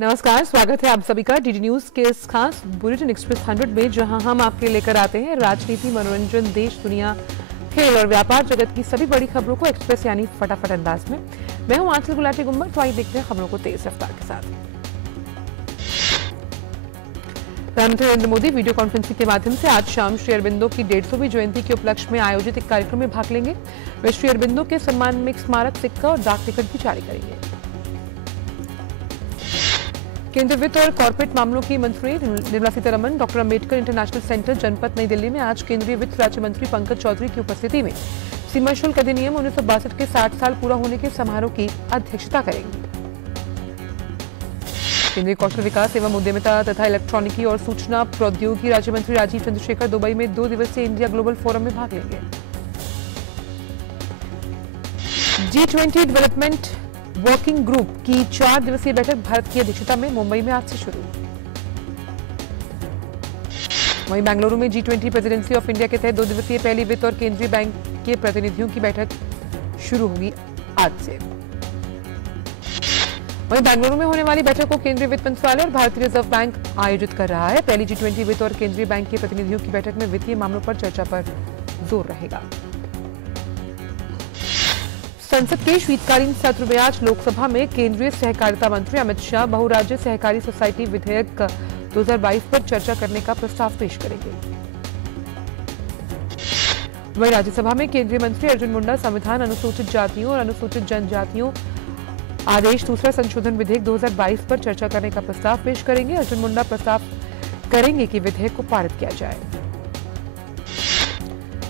नमस्कार, स्वागत है आप सभी का डीडी न्यूज के इस खास बुलेटिन एक्सप्रेस 100 में, जहां हम आपके लेकर आते हैं राजनीति, मनोरंजन, देश दुनिया, खेल और व्यापार जगत की सभी बड़ी खबरों को एक्सप्रेस यानी फटाफट अंदाज में। मैं हूं आंचल गुलाटी गुम्बर, तो आइए देखते हैं खबरों को तेज रफ्तार के साथ। प्रधानमंत्री नरेंद्र मोदी वीडियो कॉन्फ्रेंसिंग के माध्यम से आज शाम श्री अरबिंदो की 150वीं जयंती के उपलक्ष्य में आयोजित एक कार्यक्रम में भाग लेंगे। वे श्री अरबिंदो के सम्मान में एक स्मारक सिक्का और डाक टिकट भी जारी करेंगे। केंद्रीय वित्त और कॉर्पोरेट मामलों की मंत्री Nirmala Sitharaman doctor Ambedkar international centre Janpath Nai Delhi में आज केंद्रीय वित्त राज्य मंत्री पंकज चौधरी की उपस्थिति में सीमा शुल्क अधिनियम 1962 के 60 साल पूरा होने के समारोह की अध्यक्षता करेंगी। केंद्रीय कौशल विकास एवं उद्यमिता तथा इलेक्ट्रॉनिकी और सूचना प्रौद्योगिकी राज्य मंत्री राजीव चंद्रशेखर दुबई में 2 दिवसीय इंडिया ग्लोबल फोरम में भाग लेंगे। G20 डेवलपमेंट वर्किंग ग्रुप की 4 दिवसीय बैठक भारत की अध्यक्षता में मुंबई में आज से शुरू। वहीं बेंगलुरु में G20 प्रेसिडेंसी ऑफ इंडिया के तहत 2 दिवसीय पहली वित्त और केंद्रीय बैंक के प्रतिनिधियों की बैठक शुरू होगी आज से। वहीं बेंगलुरु में होने वाली बैठक को केंद्रीय वित्त मंत्रालय और भारतीय रिजर्व बैंक आयोजित कर रहा है। पहली G20 वित्त और केंद्रीय बैंक के प्रतिनिधियों की बैठक में वित्तीय मामलों पर चर्चा पर जोर रहेगा। संसद के शीतकालीन सत्र में आज लोकसभा में केंद्रीय सहकारिता मंत्री अमित शाह बहुराज्य सहकारी सोसाइटी विधेयक 2022 पर चर्चा करने का प्रस्ताव पेश करेंगे। वहीं राज्यसभा में केंद्रीय मंत्री अर्जुन मुंडा संविधान अनुसूचित जातियों और अनुसूचित जनजातियों आदेश दूसरा संशोधन विधेयक 2022 पर चर्चा करने का प्रस्ताव पेश करेंगे। अर्जुन मुंडा प्रस्ताव करेंगे कि विधेयक को पारित किया जाए।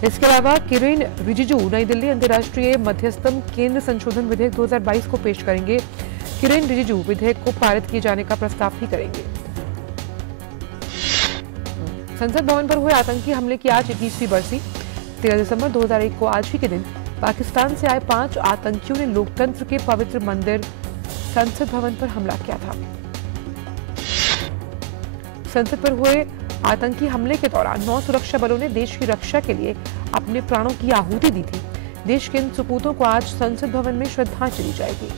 इसके अलावा किरेन रिजिजू नई दिल्ली अंतर्राष्ट्रीय मध्यस्थम केंद्र संशोधन विधेयक 2022 को पेश करेंगे। किरेन रिजिजू विधेयक को पारित किए जाने का प्रस्ताव भी करेंगे। संसद भवन पर हुए आतंकी हमले की आज 21वीं बरसी। 13 दिसंबर 2001 को आज ही के दिन पाकिस्तान से आए 5 आतंकियों ने लोकतंत्र के पवित्र मंदिर संसद भवन पर हमला किया था। संसद पर हुए आतंकी हमले के दौरान 9 सुरक्षा बलों ने देश की रक्षा के लिए अपने प्राणों की आहुति दी थी। देश के इन सपूतों को आज संसद भवन में श्रद्धांजलि दी जाएगी।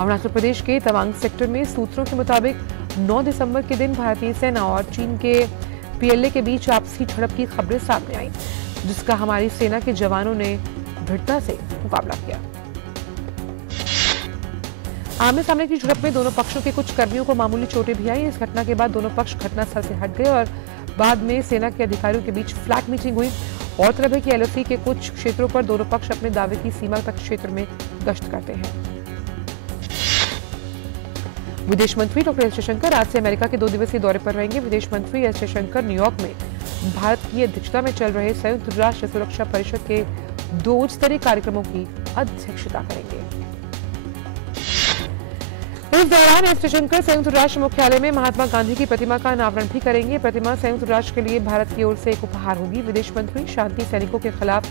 अरुणाचल प्रदेश के तवांग सेक्टर में सूत्रों के मुताबिक 9 दिसंबर के दिन भारतीय सेना और चीन के PLA के बीच आपसी झड़प की खबरें सामने आई, जिसका हमारी सेना के जवानों ने दृढ़ता से मुकाबला किया। आमने सामने की झड़प में दोनों पक्षों के कुछ कर्मियों को मामूली चोटें भी आई। इस घटना के बाद दोनों पक्ष घटनास्थल से हट गए और बाद में सेना के अधिकारियों के बीच फ्लैग मीटिंग हुई। गौरतलब है कि LOC के कुछ क्षेत्रों पर दोनों पक्ष अपने दावे की सीमा तक क्षेत्र में गश्त करते हैं। विदेश मंत्री डॉक्टर एस जयशंकर आज से अमेरिका के 2 दिवसीय दौरे पर रहेंगे। विदेश मंत्री एस जयशंकर न्यूयॉर्क में भारत की अध्यक्षता में चल रहे संयुक्त राष्ट्र सुरक्षा परिषद के 2 उच्च स्तरीय कार्यक्रमों की अध्यक्षता करेंगे। इस दौरान एस जयशंकर संयुक्त राष्ट्र मुख्यालय में महात्मा गांधी की प्रतिमा का अनावरण भी करेंगे। प्रतिमा संयुक्त राष्ट्र के लिए भारत की ओर से एक उपहार होगी। विदेश मंत्री शांति सैनिकों के खिलाफ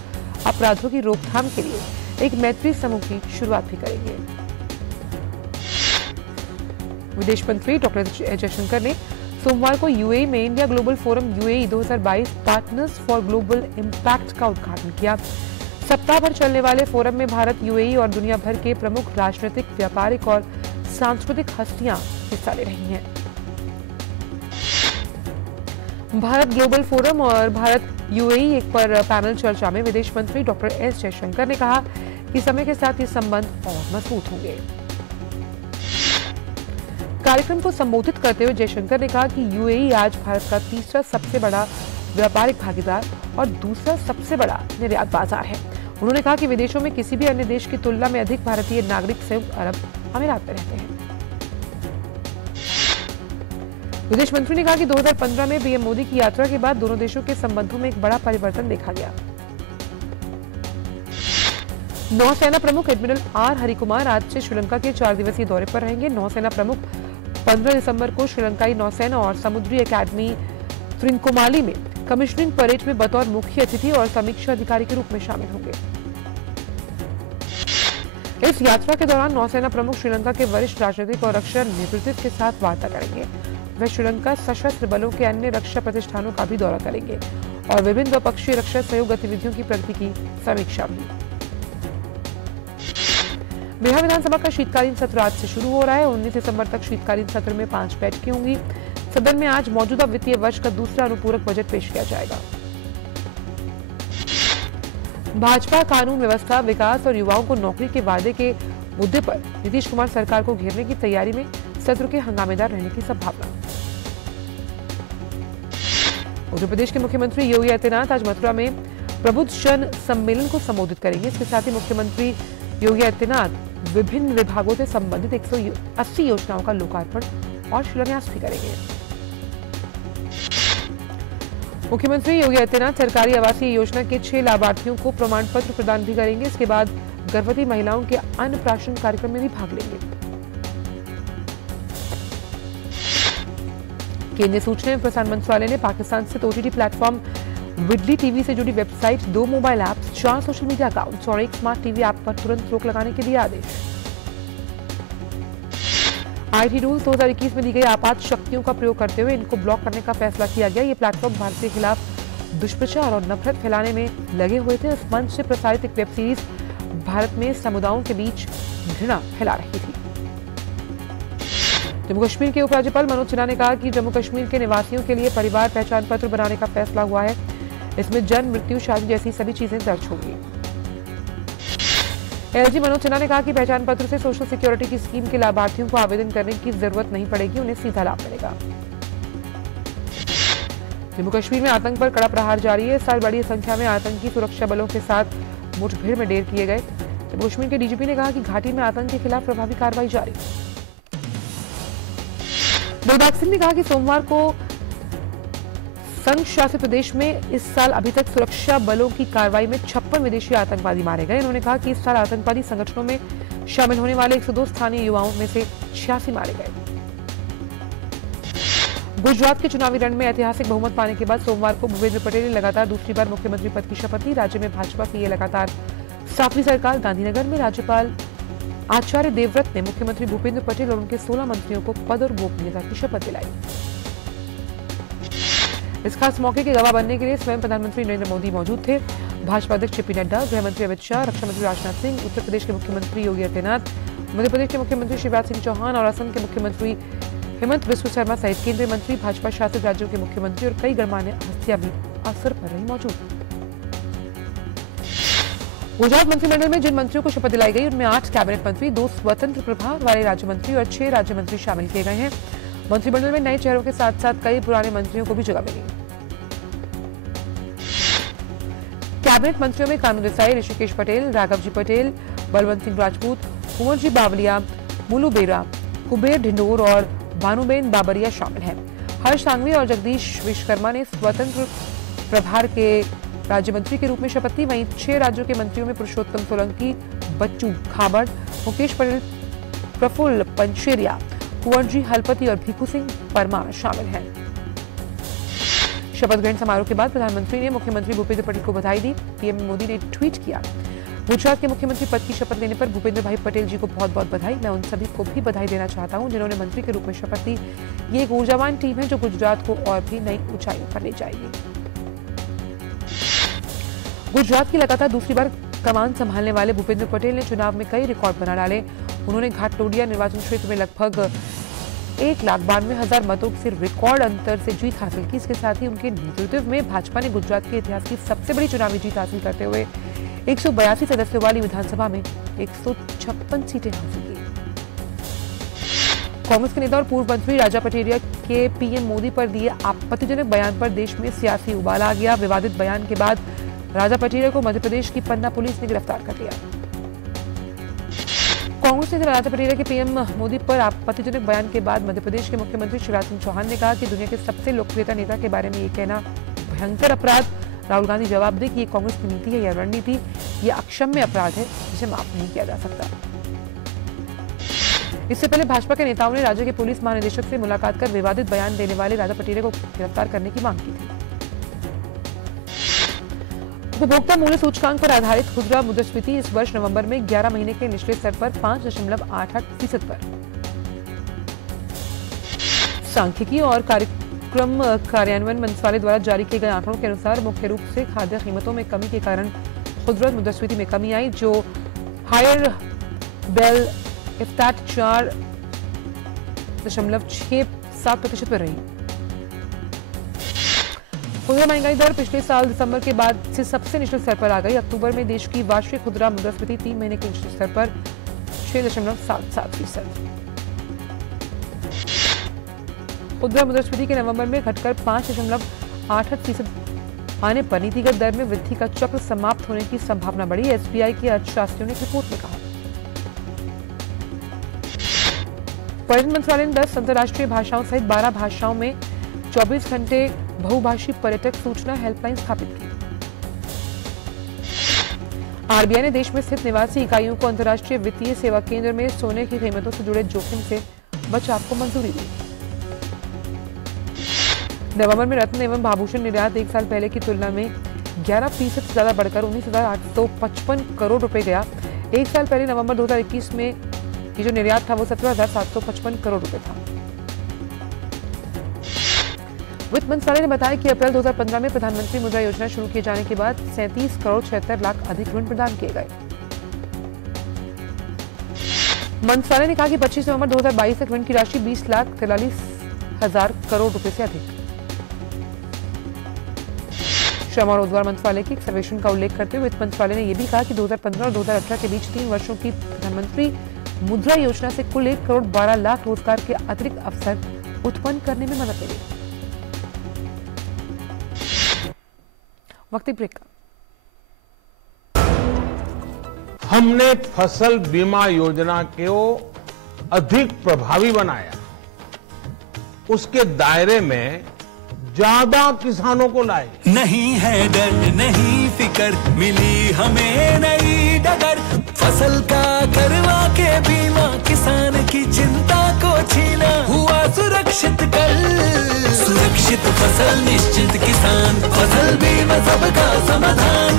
अपराधों की रोकथाम के लिए एक मैत्री समूह की शुरुआत भी करेंगे। विदेश मंत्री डॉक्टर एस जयशंकर ने सोमवार को UAE में India global forum UAE 2022 partners for global impact का उद्घाटन किया। सप्ताह भर चलने वाले फोरम में भारत, UAE और दुनिया भर के प्रमुख राजनीतिक, व्यापारिक और सांस्कृतिक हस्तियां हिस्सा ले रही हैं। भारत ग्लोबल फोरम और भारत UAE एक पर पैनल चर्चा में विदेश मंत्री डॉक्टर एस जयशंकर ने कहा कि समय के साथ ये संबंध और मजबूत होंगे। कार्यक्रम को संबोधित करते हुए जयशंकर ने कहा कि UAE आज भारत का तीसरा सबसे बड़ा व्यापारिक भागीदार और दूसरा सबसे बड़ा निर्यात बाजार है। उन्होंने कहा कि विदेशों में किसी भी अन्य देश की तुलना में अधिक भारतीय नागरिक संयुक्त अरब अमीरात में रहते हैं। विदेश मंत्री ने कहा कि 2015 में PM मोदी की यात्रा के बाद दोनों देशों के संबंधों में एक बड़ा परिवर्तन देखा गया। नौसेना प्रमुख एडमिरल R हरिकुमार आज से श्रीलंका के 4 दिवसीय दौरे पर रहेंगे। नौसेना प्रमुख 15 दिसंबर को श्रीलंकाई नौसेना और समुद्री अकादमी त्रिंकोमाली में कमिश्निंग परेड में बतौर मुख्य अतिथि और समीक्षा अधिकारी के रूप में शामिल होंगे। इस यात्रा के दौरान नौसेना प्रमुख श्रीलंका के वरिष्ठ राजनीतिक और रक्षा नेतृत्व के साथ वार्ता करेंगे। वे श्रीलंका सशस्त्र बलों के अन्य रक्षा प्रतिष्ठानों का भी दौरा करेंगे और विभिन्न द्विपक्षीय रक्षा सहयोग गतिविधियों की प्रगति की समीक्षा भी। बिहार विधानसभा का शीतकालीन सत्र आज से शुरू हो रहा है। 19 दिसंबर तक शीतकालीन सत्र में 5 बैठकें होंगी। सदन में आज मौजूदा वित्तीय वर्ष का दूसरा अनुपूरक बजट पेश किया जाएगा। भाजपा कानून व्यवस्था, विकास और युवाओं को नौकरी के वादे के मुद्दे पर नीतीश कुमार सरकार को घेरने की तैयारी में, सत्र के हंगामेदार रहने की संभावना। उत्तर प्रदेश के मुख्यमंत्री योगी आदित्यनाथ आज मथुरा में प्रबुद्ध जन सम्मेलन को संबोधित करेंगे। इसके साथ ही मुख्यमंत्री योगी आदित्यनाथ विभिन्न विभागों से संबंधित 180 योजनाओं का लोकार्पण और शिलान्यास भी करेंगे। मुख्यमंत्री योगी आदित्यनाथ सरकारी आवासीय योजना के 6 लाभार्थियों को प्रमाण पत्र प्रदान भी करेंगे। इसके बाद गर्भवती महिलाओं के अन्नप्राशन कार्यक्रम में भी भाग लेंगे। केंद्रीय सूचना एवं प्रसारण मंत्रालय ने पाकिस्तान स्थित ओटीटी प्लेटफॉर्म विडली टीवी से जुड़ी website, 2 mobile apps, 4 social media accounts और 1 स्मार्ट टीवी ऐप पर तुरंत रोक लगाने के दिए आदेश। आईटी रूल्स 2021 में दी गई आपात शक्तियों का प्रयोग करते हुए इनको ब्लॉक करने का फैसला किया गया। ये प्लेटफॉर्म भारत के खिलाफ दुष्प्रचार और नफरत फैलाने में लगे हुए थे। इस मंच से प्रसारित एक वेब सीरीज भारत में समुदायों के बीच घृणा फैला रही थी। जम्मू कश्मीर के उपराज्यपाल मनोज सिन्हा ने कहा कि जम्मू कश्मीर के निवासियों के लिए परिवार पहचान पत्र बनाने का फैसला हुआ है। इसमें जन्म, मृत्यु, शादी जैसी सभी चीजें दर्ज होंगी। एलजी मनोज सिन्हा ने कहा कि पहचान पत्र से सोशल सिक्योरिटी की स्कीम के लाभार्थियों को आवेदन करने की जरूरत नहीं पड़ेगी, उन्हें सीधा लाभ मिलेगा। जम्मू कश्मीर में आतंक पर कड़ा प्रहार जारी है। इस साल बड़ी संख्या में आतंकी सुरक्षा बलों के साथ मुठभेड़ में ढेर किए गए। जम्मू कश्मीर के डीजीपी ने कहा कि घाटी में आतंक के खिलाफ प्रभावी कार्रवाई जारी। दिलबाग सिंह ने कहा कि सोमवार को संघ शासित प्रदेश में इस साल अभी तक सुरक्षा बलों की कार्रवाई में 56 विदेशी आतंकवादी मारे गए। उन्होंने कहा कि इस साल आतंकवादी संगठनों में शामिल होने वाले 102 स्थानीय युवाओं में से 86 मारे गए। गुजरात के चुनावी रण में ऐतिहासिक बहुमत पाने के बाद सोमवार को भूपेंद्र पटेल ने लगातार दूसरी बार मुख्यमंत्री पद की शपथ ली। राज्य में भाजपा की यह लगातार 7वीं सरकार। गांधीनगर में राज्यपाल आचार्य देवव्रत ने मुख्यमंत्री भूपेंद्र पटेल और उनके 16 मंत्रियों को पद और गोपनीयता की शपथ दिलाई। इस खास मौके के गवाह बनने के लिए स्वयं प्रधानमंत्री नरेंद्र मोदी मौजूद थे। भाजपा अध्यक्ष जेपी नड्डा, गृह मंत्री अमित शाह, रक्षा मंत्री राजनाथ सिंह, उत्तर प्रदेश के मुख्यमंत्री योगी आदित्यनाथ, मध्य प्रदेश के मुख्यमंत्री शिवराज सिंह चौहान और असम के मुख्यमंत्री हेमंत बिस्व शर्मा सहित केंद्रीय मंत्री, भाजपा शासित राज्यों के मुख्यमंत्री और कई गणमान्य हस्तियां भी अवसर पर रही मौजूद। गुजरात मंत्रिमंडल में जिन मंत्रियों को शपथ दिलाई गई उनमें 8 कैबिनेट मंत्री, 2 स्वतंत्र प्रभार वाले राज्य मंत्री और 6 राज्य मंत्री शामिल किए गए हैं। मंत्रिमंडल में नए चेहरों के साथ साथ कई पुराने मंत्रियों को भी जगह मिली। कैबिनेट मंत्रियों में कानू देसाई, ऋषिकेश पटेल, राघव जी पटेल, बलवंत सिंह राजपूत, कुंवर जी बावलिया, मुलू बेरा, कुबेर ढिंडोर और भानुबेन बाबरिया शामिल हैं। हर्ष सांघवी और जगदीश विश्वकर्मा ने स्वतंत्र प्रभार के राज्य मंत्री के रूप में शपथ ली। वहीं 6 राज्यों के मंत्रियों में पुरुषोत्तम सोलंकी, बच्चू खाबड़, मुकेश पटेल, प्रफुल्ल पंचेरिया, कुंवर जी हलपति और भीखू सिंह परमार शामिल हैं। शपथ ग्रहण समारोह के बाद प्रधानमंत्री ने मुख्यमंत्री भूपेंद्र पटेल को बधाई दी। पीएम मोदी ने ट्वीट किया, गुजरात के मुख्यमंत्री पद की शपथ लेने पर भूपेंद्र भाई पटेल जी को बहुत बहुत बधाई। मैं उन सभी को भी बधाई देना चाहता हूं जिन्होंने मंत्री के रूप में शपथ ली। ये एक ऊर्जावान टीम है जो गुजरात को और भी नई ऊंचाइयों पर ले जाएगी। गुजरात की लगातार दूसरी बार कमान संभालने वाले भूपेंद्र पटेल ने चुनाव में कई रिकॉर्ड बना डाले। उन्होंने घाटलोडिया निर्वाचन क्षेत्र में लगभग 1,92,000 मतों से रिकॉर्ड अंतर से जीत हासिल की। इसके साथ ही उनके नेतृत्व में भाजपा ने गुजरात के इतिहास की सबसे बड़ी चुनावी जीत हासिल करते हुए 182 सदस्यों वाली विधानसभा में 156 सीटें हासिल की। कांग्रेस के नेता और पूर्व मंत्री राजा पटेरिया के पीएम मोदी पर दिए आपत्तिजनक बयान पर देश में सियासी उबाल आ गया। विवादित बयान के बाद राजा पटेरिया को मध्य प्रदेश की पन्ना पुलिस ने गिरफ्तार कर लिया। कांग्रेस नेता राजा पटेरिया के पीएम मोदी पर आपत्तिजनक बयान के बाद मध्य प्रदेश के मुख्यमंत्री शिवराज सिंह चौहान ने कहा कि दुनिया के सबसे लोकप्रिय नेता के बारे में ये कहना भयंकर अपराध। राहुल गांधी जवाब दे कि ये कांग्रेस की नीति है या रणनीति, ये अक्षम्य अपराध है जिसे माफ नहीं किया जा सकता। इससे पहले भाजपा के नेताओं ने राज्य के पुलिस महानिदेशक से मुलाकात कर विवादित बयान देने वाले राजा पटेरिया को गिरफ्तार करने की मांग की थी। उपभोक्ता मूल्य सूचकांक पर आधारित खुदरा मुद्रास्फीति इस वर्ष नवंबर में 11 महीने के निचले स्तर पर 5.88% पर। सांख्यिकी और कार्यक्रम कार्यान्वयन मंत्रालय द्वारा जारी किए गए आंकड़ों के अनुसार मुख्य रूप से खाद्य कीमतों में कमी के कारण खुदरा मुद्रास्फीति में कमी आई, जो हायर बेल इफ्तात 4.67% पर रही। खुदरा महंगाई दर पिछले साल दिसंबर के बाद से सबसे निचले स्तर पर आ गई। अक्टूबर में देश की वार्षिक खुदरा मुद्रास्फीति 3 महीने के निचले स्तर पर 6.77%। खुदरा मुद्रास्फीति के नवंबर में घटकर 5.88% आने पर नीतिगत दर में वृद्धि का चक्र समाप्त होने की संभावना बढ़ी। एसबीआई के अर्थशास्त्रियों ने एक रिपोर्ट में कहा। पर्यटन मंत्रालय ने 10 अंतर्राष्ट्रीय भाषाओं सहित 12 भाषाओं में 24 घंटे बहुभाषी पर्यटक सूचना हेल्पलाइन स्थापित की। आरबीआई ने देश में स्थित निवासी इकाइयों को अंतर्राष्ट्रीय वित्तीय सेवा केंद्र में सोने की कीमतों से जुड़े जोखिम से बचाव को मंजूरी दी। नवंबर में रत्न एवं आभूषण निर्यात एक साल पहले की तुलना में 11% से ज्यादा बढ़कर 19,855 करोड़ रुपए गया। एक साल पहले नवंबर 2021 में ये जो निर्यात था वो 17,755 करोड़ रुपए था। वित्त मंत्रालय ने बताया कि अप्रैल 2015 में प्रधानमंत्री मुद्रा योजना शुरू किए जाने के बाद 37 करोड़ 76 लाख अधिक ऋण प्रदान किए गए। मंत्रालय ने कहा कि 25 नवंबर 2022 तक ऋण की राशि 20,43,000 करोड़ रुपए से अधिक। श्रम और रोजगार मंत्रालय के एक सर्वेक्षण का उल्लेख करते हुए वित्त मंत्रालय ने यह भी कहा कि 2015 और 2018 के बीच 3 वर्षों की प्रधानमंत्री मुद्रा योजना से कुल 1 करोड़ 12 लाख रोजगार के अतिरिक्त अवसर उत्पन्न करने में मदद मिली। वक्ती ब्रेक का। हमने फसल बीमा योजना को अधिक प्रभावी बनाया, उसके दायरे में ज्यादा किसानों को लाए। नहीं है डर नहीं फिकर, मिली हमें नई डगर, फसल का करवा के बीमा किसान की चिंता को छीना, हुआ सुरक्षित कल सुरक्षित फसल निश्चित किसान, फसल बीमा सबका समाधान।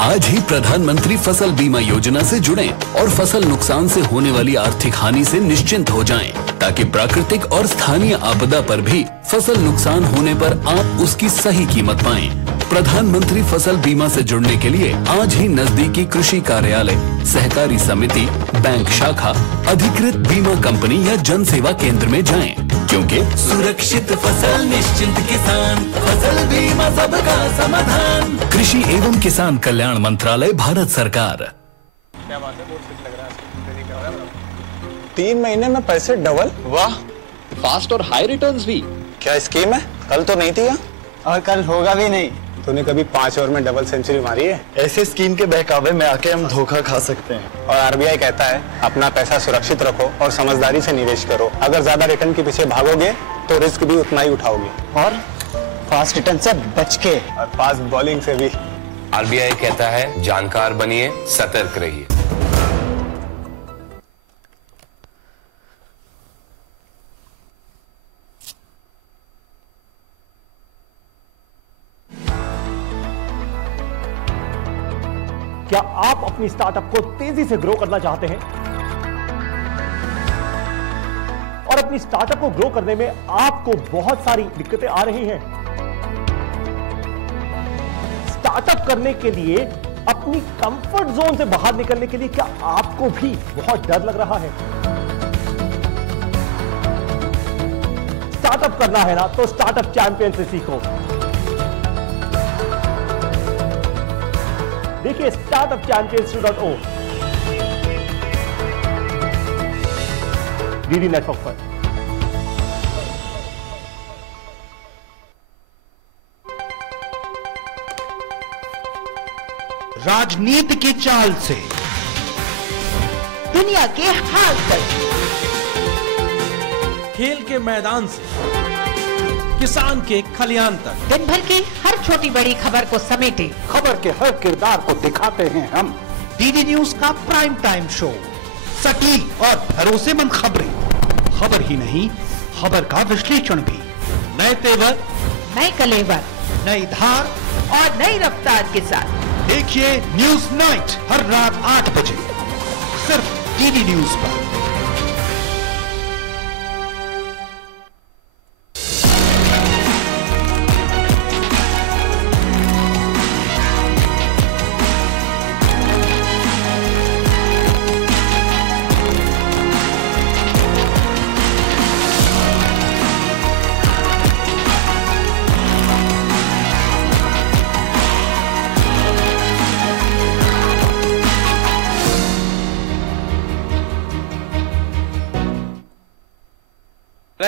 आज ही प्रधानमंत्री फसल बीमा योजना से जुड़ें और फसल नुकसान से होने वाली आर्थिक हानि से निश्चिंत हो जाएं, ताकि प्राकृतिक और स्थानीय आपदा पर भी फसल नुकसान होने पर आप उसकी सही कीमत पाएं। प्रधानमंत्री फसल बीमा से जुड़ने के लिए आज ही नजदीकी कृषि कार्यालय, सहकारी समिति, बैंक शाखा, अधिकृत बीमा कंपनी या जन सेवा केंद्र में जाएं, क्योंकि सुरक्षित फसल निश्चिंत किसान, फसल बीमा सबका समाधान। कृषि एवं किसान कल्याण मंत्रालय, भारत सरकार। क्या बात है, बहुत ठीक लग रहा है। 3 महीने में पैसे डबल, वाह, फास्ट और हाई रिटर्न्स भी। क्या स्कीम है? कल तो नहीं थी यहाँ। और कल होगा भी नहीं। तूने कभी 5 ओवर में डबल सेंचुरी मारी है? ऐसे स्कीम के बहकावे में आके हम धोखा खा सकते हैं। और आरबीआई कहता है अपना पैसा सुरक्षित रखो और समझदारी से निवेश करो। अगर ज्यादा रिटर्न के पीछे भागोगे तो रिस्क भी उतना ही उठाओगे। और फास्ट रिटर्न से बच के, और फास्ट बॉलिंग से भी। आरबीआई कहता है जानकार बनिए, सतर्क रहिए। क्या आप अपनी स्टार्टअप को तेजी से ग्रो करना चाहते हैं और अपनी स्टार्टअप को ग्रो करने में आपको बहुत सारी दिक्कतें आ रही हैं? स्टार्टअप करने के लिए अपनी कंफर्ट जोन से बाहर निकलने के लिए क्या आपको भी बहुत डर लग रहा है? स्टार्टअप करना है ना, तो स्टार्टअप चैंपियन से सीखो। देखिए startupchampions.o डीडी नेटवर्क पर। राजनीति की चाल से दुनिया के हाल तक, खेल के मैदान से किसान के खलियान तक, दिन भर की हर छोटी बड़ी खबर को समेटे खबर के हर किरदार को दिखाते हैं हम। डीडी न्यूज का प्राइम टाइम शो, सटीक और भरोसेमंद खबरें, खबर ही नहीं खबर का विश्लेषण भी, नए तेवर, नए कलेवर, नई धार और नई रफ्तार के साथ देखिए न्यूज नाइट हर रात 8 बजे सिर्फ डीडी न्यूज पर।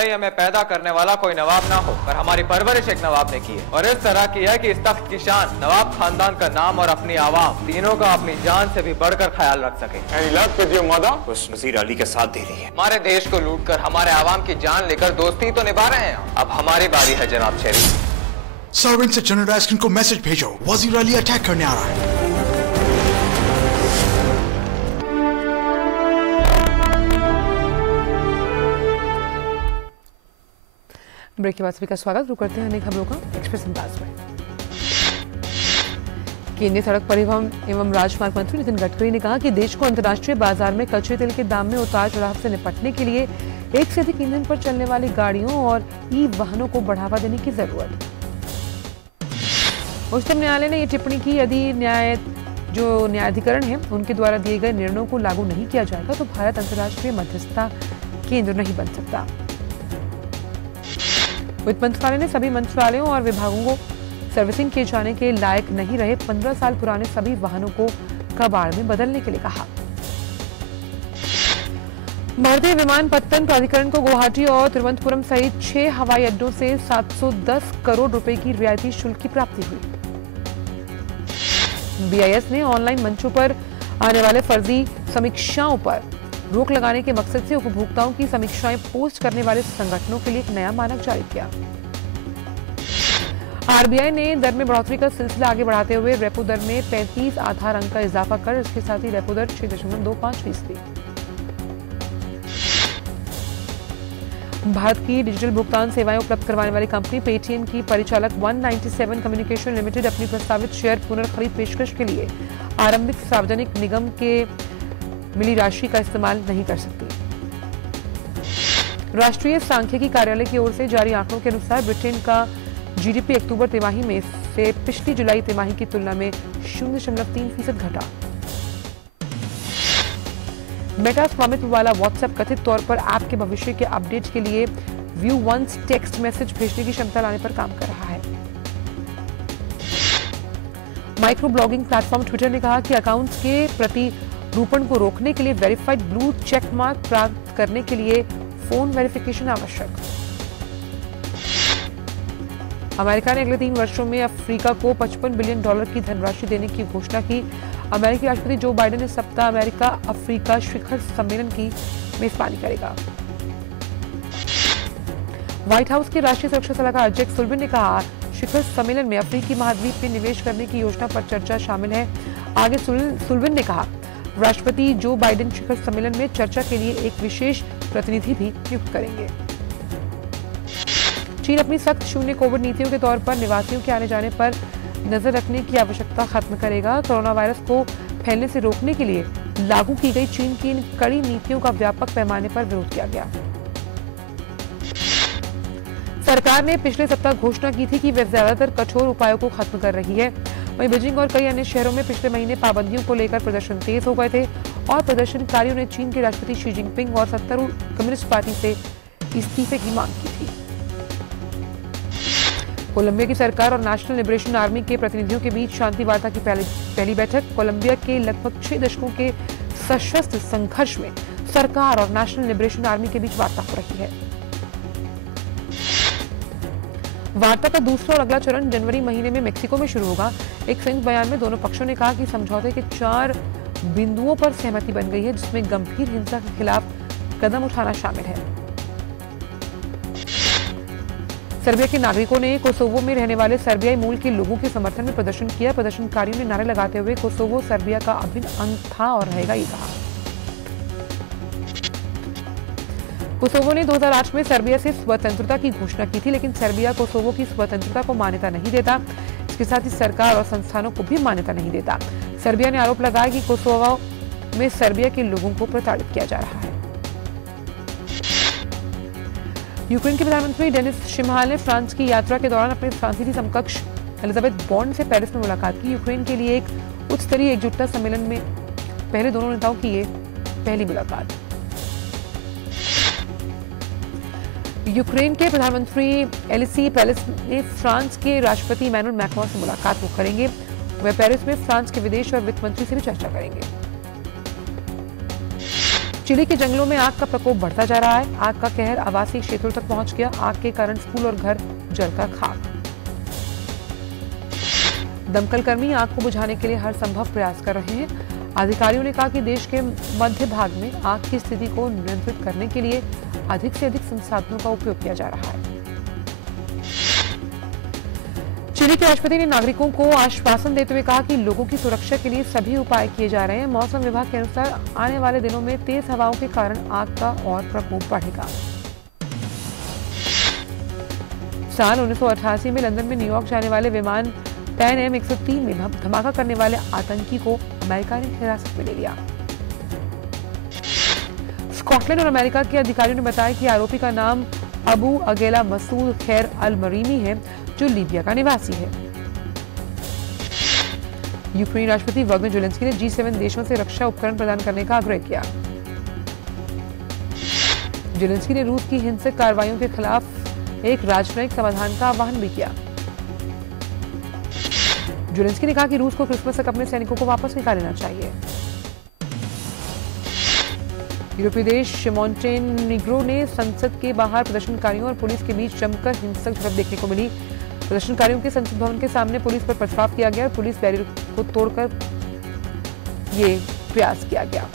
भले ही हमें पैदा करने वाला कोई नवाब ना हो, पर हमारी परवरिश एक नवाब ने की है, और इस तरह की है कि इस तख्त की शान नवाब खानदान का नाम और अपनी आवाम तीनों का अपनी जान से भी बढ़कर ख्याल रख सके। उस वजीर अली के साथ दे रही है। हमारे देश को लूटकर हमारे आवाम की जान लेकर दोस्ती तो निभा रहे हैं, अब हमारी बारी है जनाब शेरी। सॉवरेन से जनरल रास्किन को मैसेज भेजो, वजीर अली अटैक करने आ रहा है। ब्रेक के बाद सभी का स्वागत। रुक करते हैं अन्य खबरों का एक्सप्रेस अंदाज में। केंद्रीय सड़क परिवहन एवं राजमार्ग मंत्री नितिन गडकरी ने कहा कि देश को अंतर्राष्ट्रीय बाजार में कच्चे तेल के दाम में उतार चढ़ाव से निपटने के लिए एक से अधिक ईंधन पर चलने वाली गाड़ियों और ई वाहनों को बढ़ावा देने की जरूरत। उच्चतम न्यायालय ने यह टिप्पणी की, यदि न्यायाधिकरण है उनके द्वारा दिए गए निर्णयों को लागू नहीं किया जाएगा तो भारत अंतर्राष्ट्रीय मध्यस्थता केंद्र नहीं बन सकता। वित्त मंत्रालय ने सभी मंत्रालयों और विभागों को सर्विसिंग किए जाने के लायक नहीं रहे 15 साल पुराने सभी वाहनों को कबाड़ में बदलने के लिए कहा। भारतीय विमानपत्तन प्राधिकरण को गुवाहाटी और तिरुवनंतपुरम सहित 6 हवाई अड्डों से 710 करोड़ रुपए की रियायती शुल्क की प्राप्ति हुई। बीआईएस ने ऑनलाइन मंचों पर आने वाले फर्जी समीक्षाओं पर रोक लगाने के मकसद से उपभोक्ताओं की समीक्षाएं पोस्ट करने वाले संगठनों के लिए एक नया मानक जारी किया। आरबीआई ने दर में बढ़ोतरी का सिलसिला आगे बढ़ाते हुए रेपो दर में 35 आधार अंक का इजाफा कर इसके साथ ही रेपो दर 6.25%। भारत की डिजिटल भुगतान सेवाएं उपलब्ध करवाने वाली कंपनी पेटीएम की परिचालक 197 कम्युनिकेशन लिमिटेड अपनी प्रस्तावित शेयर पुनर्खरीद पेशकश के लिए आरंभिक सार्वजनिक निगम के मिली राशि का इस्तेमाल नहीं कर सकती। राष्ट्रीय सांख्यिकी कार्यालय की ओर से जारी आंकड़ों के अनुसार ब्रिटेन का जीडीपी अक्टूबर तिमाही में से पिछली जुलाई तिमाही की तुलना में 0.3% घटा। मेटा स्वामित्व वाला व्हाट्सएप कथित तौर पर ऐप के भविष्य के अपडेट के लिए व्यू वंस टेक्स्ट मैसेज भेजने की क्षमता लाने पर काम कर रहा है। माइक्रो ब्लॉगिंग प्लेटफॉर्म ट्विटर ने कहा कि अकाउंट्स के प्रतिरूपण को रोकने के लिए वेरीफाइड ब्लू चेक मार्क प्राप्त करने के लिए फोन वेरिफिकेशन आवश्यक। अमेरिका ने अगले 3 वर्षों में अफ्रीका को $55 बिलियन की धनराशि देने की घोषणा की। अमेरिकी राष्ट्रपति जो बाइडेन इस सप्ताह अमेरिका अफ्रीका शिखर सम्मेलन की मेजबानी करेगा। व्हाइट हाउस के राष्ट्रीय सुरक्षा सलाहकार जैक सुल्लिवन ने कहा, शिखर सम्मेलन में अफ्रीकी महाद्वीप में निवेश करने की योजना पर चर्चा शामिल है। आगे सुल्लिवन ने कहा, राष्ट्रपति जो बाइडेन शिखर सम्मेलन में चर्चा के लिए एक विशेष प्रतिनिधि भी नियुक्त करेंगे। चीन अपनी सख्त शून्य कोविड नीतियों के तौर पर निवासियों के आने जाने पर नजर रखने की आवश्यकता खत्म करेगा। कोरोना वायरस को फैलने से रोकने के लिए लागू की गई चीन की इन कड़ी नीतियों का व्यापक पैमाने पर विरोध किया गया। सरकार ने पिछले सप्ताह घोषणा की थी कि वह ज्यादातर कठोर उपायों को खत्म कर रही है। वहीं बीजिंग और कई अन्य शहरों में पिछले महीने पाबंदियों को लेकर प्रदर्शन तेज हो गए थे और प्रदर्शनकारियों ने चीन के राष्ट्रपति शी जिनपिंग और सत्तारूढ़ कम्युनिस्ट पार्टी से इस्तीफे की मांग की थी। कोलंबिया की सरकार और नेशनल लिबरेशन आर्मी के प्रतिनिधियों के बीच शांति वार्ता की पहली बैठक। कोलंबिया के लगभग 6 दशकों के सशस्त्र संघर्ष में सरकार और नेशनल लिबरेशन आर्मी के बीच वार्ता हो रही है। वार्ता का दूसरा और अगला चरण जनवरी महीने में मेक्सिको में शुरू होगा। एक संयुक्त बयान में दोनों पक्षों ने कहा कि समझौते के 4 बिंदुओं पर सहमति बन गई है, जिसमें गंभीर हिंसा के खिलाफ कदम उठाना शामिल है। सर्बिया के नागरिकों ने कोसोवो में रहने वाले सर्बियाई मूल के लोगों के समर्थन में प्रदर्शन किया। प्रदर्शनकारियों ने नारे लगाते हुए कोसोवो सर्बिया का अभिन्न अंग था और रहेगा, ये कहा। कोसोवो ने 2008 में सर्बिया से स्वतंत्रता की घोषणा की थी, लेकिन सर्बिया कोसोवो की स्वतंत्रता को मान्यता नहीं देता। इसके साथ ही सरकार और संस्थानों को भी मान्यता नहीं देता। सर्बिया ने आरोप लगाया कि कोसोवो में सर्बिया के लोगों को प्रताड़ित किया जा रहा है। यूक्रेन के प्रधानमंत्री डेनिस शिमहाल ने फ्रांस की यात्रा के दौरान अपने फ्रांसीसी समकक्ष एलिजाबेथ बॉर्न से पेरिस में मुलाकात की। यूक्रेन के लिए एक उच्च स्तरीय एकजुटता सम्मेलन में पहले दोनों नेताओं की ये पहली मुलाकात। यूक्रेन के प्रधानमंत्री एलिसी पेलिस ने फ्रांस के राष्ट्रपति इमैनुअल मैक्रोन से मुलाकात वो करेंगे। वह पेरिस में फ्रांस के विदेश और वित्त मंत्री से भी चर्चा करेंगे। चिली के जंगलों में आग का प्रकोप बढ़ता जा रहा है। आग का कहर आवासीय क्षेत्रों तक पहुंच गया। आग के कारण स्कूल और घर जलकर खाक। दमकल कर्मी आग को बुझाने के लिए हर संभव प्रयास कर रहे हैं। अधिकारियों ने कहा कि देश के मध्य भाग में आग की स्थिति को नियंत्रित करने के लिए अधिक से अधिक संसाधनों का उपयोग किया जा रहा है। चिली के राष्ट्रपति ने नागरिकों को आश्वासन देते हुए कहा कि लोगों की सुरक्षा के लिए सभी उपाय किए जा रहे हैं। मौसम विभाग के अनुसार आने वाले दिनों में तेज हवाओं के कारण आग का और प्रकोप बढ़ेगा। साल 1988 में लंदन में न्यूयॉर्क जाने वाले विमान पैन एम 103 में धमाका करने वाले आतंकी को अमेरिका ने हिरासत में ले लिया। स्कॉटलैंड और अमेरिका के अधिकारियों ने बताया कि आरोपी का नाम अबू अगेला मसूद खैर अल मरीमी है, जो लीबिया का निवासी है। यूक्रेन राष्ट्रपति वोलोदिमीर ज़ेलेंस्की ने G7 देशों से रक्षा उपकरण प्रदान करने का आग्रह किया। ज़ेलेंस्की ने रूस की हिंसक कार्रवाइयों के खिलाफ एक राजनयिक समाधान का आह्वान भी किया। ज़ेलेंस्की ने कहा कि रूस को क्रिसमस तक अपने सैनिकों को वापस निकाल लेना चाहिए। यूरोपीय देश मॉन्टेनीग्रो ने संसद के बाहर प्रदर्शनकारियों और पुलिस के बीच जमकर हिंसक झड़प देखने को मिली। प्रदर्शनकारियों के संसद भवन के सामने पुलिस पर पथराव किया गया और पुलिस बैरियर को तोड़कर ये प्रयास किया गया।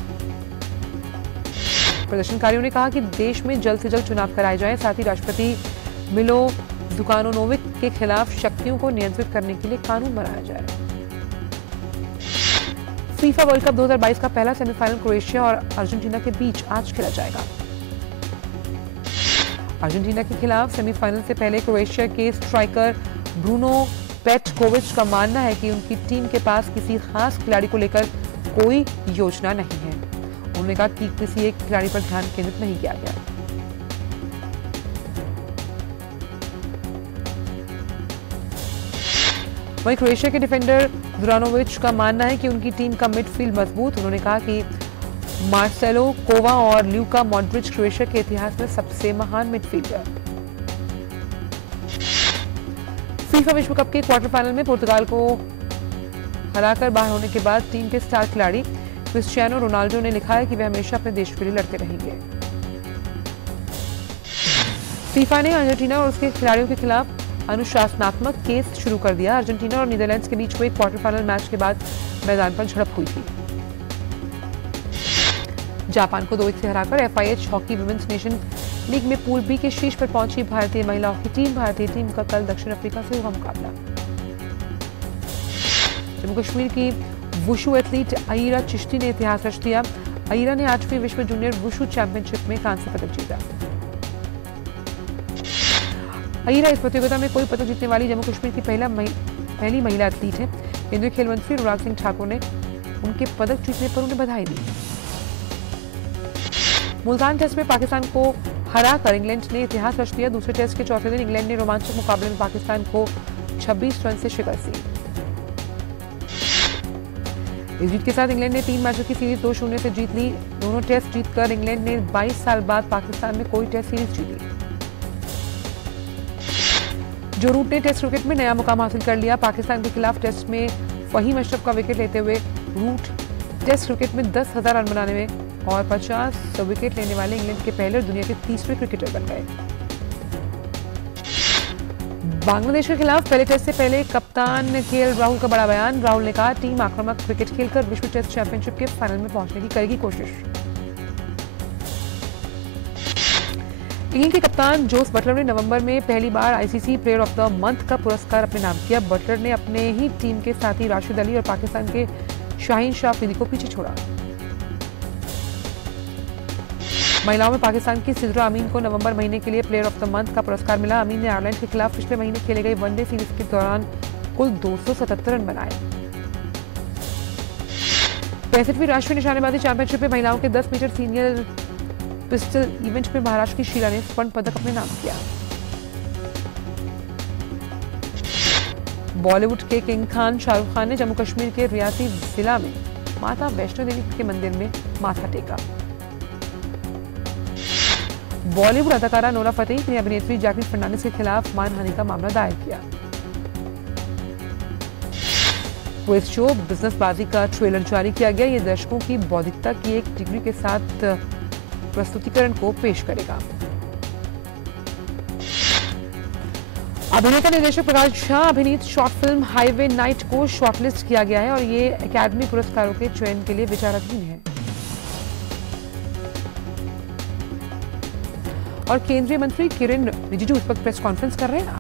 प्रदर्शनकारियों ने कहा कि देश में जल्द से जल्द चुनाव कराए जाएं, साथ ही राष्ट्रपति मिलो ज़ुकानोविच के खिलाफ शक्तियों को नियंत्रित करने के लिए कानून बनाया जाए। फीफा वर्ल्ड कप 2022 का पहला सेमीफाइनल क्रोएशिया और अर्जेंटीना के बीच आज खेला जाएगा। अर्जेंटीना के खिलाफ सेमीफाइनल से पहले क्रोएशिया के स्ट्राइकर ब्रूनो पेटकोविच का मानना है कि उनकी टीम के पास किसी खास खिलाड़ी को लेकर कोई योजना नहीं है। उन्होंने कहा कि किसी एक खिलाड़ी पर ध्यान केंद्रित नहीं किया गया। वहीं क्रोएशिया के डिफेंडर ज़ुरानोविच का मानना है कि उनकी टीम का मिडफील्ड मजबूत। उन्होंने कहा कि मार्सेलो कोवा और ल्यूका मॉड्रिच क्रोएशिया के इतिहास में सबसे महान मिडफील्डर। फीफा विश्व कप के क्वार्टर फाइनल में पुर्तगाल को हराकर बाहर होने के बाद टीम के स्टार खिलाड़ी क्रिस्टियानो रोनाल्डो ने लिखा है कि वे हमेशा अपने देश के लिए लड़ते रहेंगे। फीफा ने अर्जेंटीना और उसके खिलाड़ियों के खिलाफ अनुशासनात्मक केस शुरू कर दिया। अर्जेंटीना और नीदरलैंड्स के बीच हुए क्वार्टर फाइनल मैच के बाद मैदान पर झड़प हुई थी। जापान को 2-1 से हराकर FIH hockey women's nation league में पूल बी के शीर्ष पर पहुंची भारतीय महिला हॉकी टीम। भारतीय टीम का कल दक्षिण अफ्रीका से हुआ मुकाबला। जम्मू कश्मीर की वुशु एथलीट अईरा चिश्ती ने इतिहास रच दिया। अईरा ने 8वीं विश्व जूनियर वुशु चैंपियनशिप में कांस्य पदक जीता। अईरा इस प्रतियोगिता में कोई पदक जीतने वाली जम्मू कश्मीर की पहली महिला एथलीट है। केंद्रीय खेल मंत्री अनुराग सिंह ठाकुर ने उनके पदक जीतने पर उन्हें बधाई दी। मुल्तान टेस्ट में पाकिस्तान को हराकर इंग्लैंड ने इतिहास रच दिया। दूसरे टेस्ट के चौथे दिन इंग्लैंड ने रोमांचक मुकाबले में पाकिस्तान को 26 रन से शिकस्त दी। इस जीत के साथ इंग्लैंड ने 3 मैचों की सीरीज 2-0 से जीत ली। दोनों टेस्ट जीतकर इंग्लैंड ने 22 साल बाद पाकिस्तान में कोई टेस्ट सीरीज जीती। जो रूट ने टेस्ट क्रिकेट में नया मुकाम हासिल कर लिया। पाकिस्तान के खिलाफ टेस्ट में फहीम अशरफ का विकेट लेते हुए रूट टेस्ट क्रिकेट में 10,000 रन बनाने में और 50 विकेट लेने वाले इंग्लैंड के पहले और दुनिया के तीसरे क्रिकेटर बन गए। बांग्लादेश के खिलाफ पहले टेस्ट से पहले कप्तान KL राहुल का बड़ा बयान। राहुल ने कहा, टीम आक्रामक क्रिकेट खेलकर विश्व टेस्ट चैंपियनशिप के फाइनल में पहुंचने की करेगी कोशिश। इंग्लैंड के कप्तान जोस बटलर ने नवंबर में पहली बार ICC player of the month का पुरस्कार अपने नाम किया। बटलर ने अपने ही टीम के साथी राशिद अली और पाकिस्तान के शाहीन शाह अफरीदी को पीछे छोड़ा। महिलाओं में पाकिस्तान की सिद्रा अमीन को नवंबर महीने के लिए प्लेयर ऑफ द मंथ का पुरस्कार मिला। अमीन ने आयरलैंड के खिलाफ पिछले महीने खेले गए वनडे सीरीज के दौरान कुल 277 रन बनाए। 65वीं राष्ट्रीय निशानेबाजी चैंपियनशिप में महिलाओं के 10 मीटर सीनियर पिस्टल इवेंट में महाराष्ट्र की शीला ने स्वर्ण पदक अपने नाम किया। बॉलीवुड के किंग खान शाहरुख खान ने जम्मू कश्मीर के रियासी जिला में माता वैष्णो देवी के मंदिर में माथा टेका। बॉलीवुड अदाकारा नोरा फतेही ने अभिनेत्री जैकलीन फर्नांडिस के खिलाफ मानहानि का मामला दायर किया। क्विज शो बिजनेसबाजी का ट्रेलर जारी किया गया। ये दर्शकों की बौद्धिकता की एक डिग्री के साथ प्रस्तुतिकरण को पेश करेगा। अभिनेता निर्देशक प्रकाश झा अभिनीत शॉर्ट फिल्म हाईवे नाइट को शॉर्टलिस्ट किया गया है और ये अकादमी पुरस्कारों के चयन के लिए विचाराधीन है। और केंद्रीय मंत्री किरेन रिजिजू इस वक्त प्रेस कॉन्फ्रेंस कर रहे हैं।